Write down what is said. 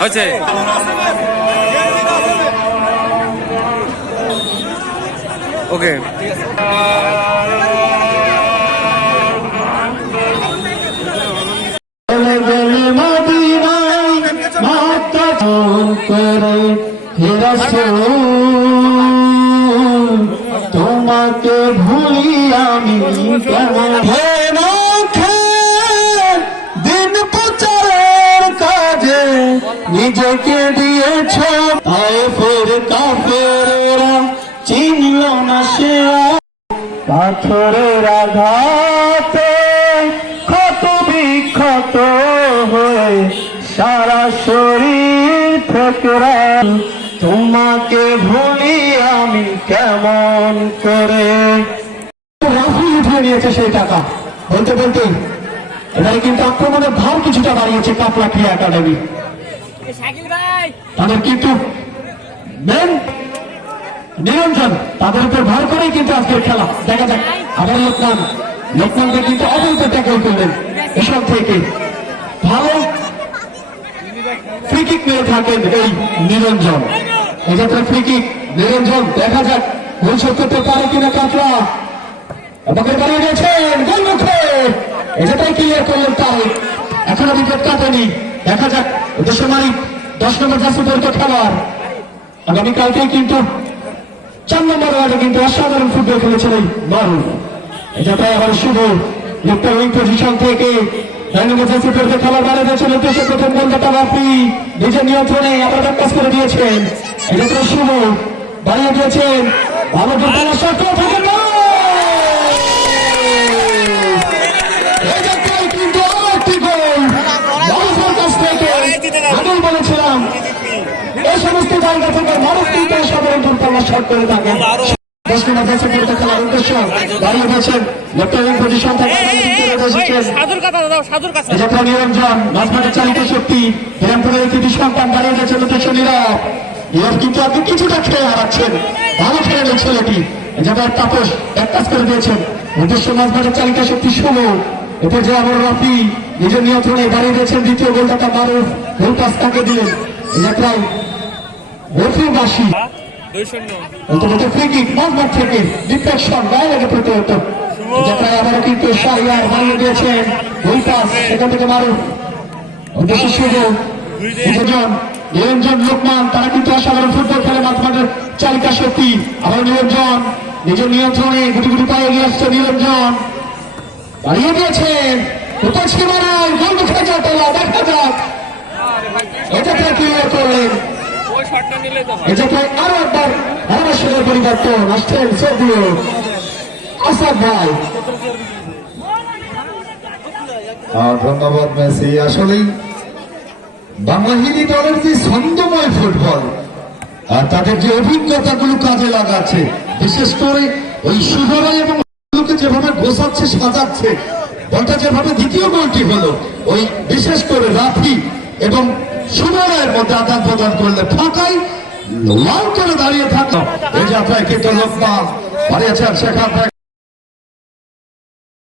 হয়েছে ওকে তোমাকে ভুলি আমি দিন প্রচারের কাজে নিজেকে দিয়েছ ফের কাফেরা চিনল না সে পাথরের আঘাতে ক্ষত বিক্ষত হয়ে সারা শরীর থেকে তোমাকে ভুলি আমি কেমন করে রাফি উঠিয়ে নিয়েছে সেই টাকা বলতে বলতে এবারে কিন্তু আক্রমণের ভার কিছুটা বাড়িয়েছে কাপলা ক্রিয়া একাডেমি তাদের কিন্তু মেন নিরঞ্জন তাদের উপর ভর করেই কিন্তু আজকের খেলা দেখা যাক আবার লোকমানকে কিন্তু অবৈধ ট্যাকল করলেন এসব থেকে ভালো ফ্রি কিক মেরে থাকেন এই নিরঞ্জন এক্ষেত্রে ফ্রি কিক নিরঞ্জন দেখা যাক গোল শোধ করতে পারে কিনা কাপলা আমাকে বাড়িয়ে দিয়েছেন গোলমুখে এটাই ক্লিয়ার করলেন তাই এখনো উইকেট কাটেনি দেখা যাক দেশের মালিক 10 নম্বর জার্সি পরিত খেলোয়াড় আগামীকালকেই কিন্তু 4 নম্বর ওয়ার্ডে কিন্তু অসাধারণ ফুটবল খেলেছেন এই মারুফ এটাই আবার শুভ লেফট উইং পজিশন থেকে 9 নম্বর জার্সি পরিত খেলোয়াড় বাড়িয়ে দিয়েছেন উদ্দেশ্যে প্রথম গোলদাতা রাফি নিজের নিয়ন্ত্রণে আবার পাস করে দিয়েছেন এটা তো শুভ বাড়িয়ে দিয়েছেন ভালো গোল শট থেকে আগেই বলেছিলাম এই সমস্ত জায়গা থেকে মারুফ কিন্তু সাধারণ দূরপাল্লা শট করে থাকে 10 নম্বর জার্সি পরিত খেলার উদ্দেশ্য বাড়িয়ে দিয়েছেন লেফট উইং পজিশন থেকে নিরঞ্জন মাঝমাঠে চালিত শক্তি হিরামপুরের কৃতি সন্তান বাড়িয়ে দিয়েছেন উদ্দেশ্য নীরব কিন্তু আপনি কিছুটা খেয়ে হারাচ্ছেন ভালো খেলেন ছেলেটি এজায়গায় তাপস এক কাজ করে দিয়েছেন উদ্দেশ্য মাঝমাঠে চালিত শক্তি শুভ এতে যে আবার রাফি নিজের নিয়ন্ত্রণে বাড়িয়ে দিয়েছেন দ্বিতীয় গোলদাতা মারুফ গোল পাস তাকে দিলেন এজায়গায় রফিবাসী ফ্রি কিক মাঝমাঠ থেকে ডিফ্লেকশন গায়ে লেগে পড়তে হতো এজায়গায় আবারও কিন্তু শাহরিয়ার বাড়িয়ে দিয়েছেন গোল পাস সেখান থেকে মারুফ উদ্দেশ্য শুভ নিরঞ্জন লোকমান তারা কিন্তু অসাধারণ ফুটবল খেলে মাঝমাঠের চালিকা শক্তি আবার নিরঞ্জন নিজের নিয়ন্ত্রণে গুটি গুটি পায়ে এগিয়ে আসছে নিরঞ্জন বাড়িয়ে দিয়েছেন উপর সীমানায় গোল মুখে যাওয়া দেখা যাক এটাকে ক্লিয়ার করলেন এটাকে আরো একবার ভারতের পরিবর্তন আসছেন সৌদিও আসাদ ভাই ধন্যবাদ মেসি আসলেই বাংলাহিনী দলের যে ছন্দময় ফুটবল আর তাদের যে অভিজ্ঞতাগুলো কাজে লাগাচ্ছে বিশেষ করে ওই সুধরা এবং যেভাবে গোছাচ্ছে সাজাচ্ছে বলটা যেভাবে দ্বিতীয় গোলটি হলো ওই বিশেষ করে রাফি এবং সুধরার মধ্যে আদান প্রদান করলে ফাঁকাই লাল করে দাঁড়িয়ে থাকলো এই যাত্রায় কিন্তু লোকমান বাড়িয়েছেন সেখান থেকে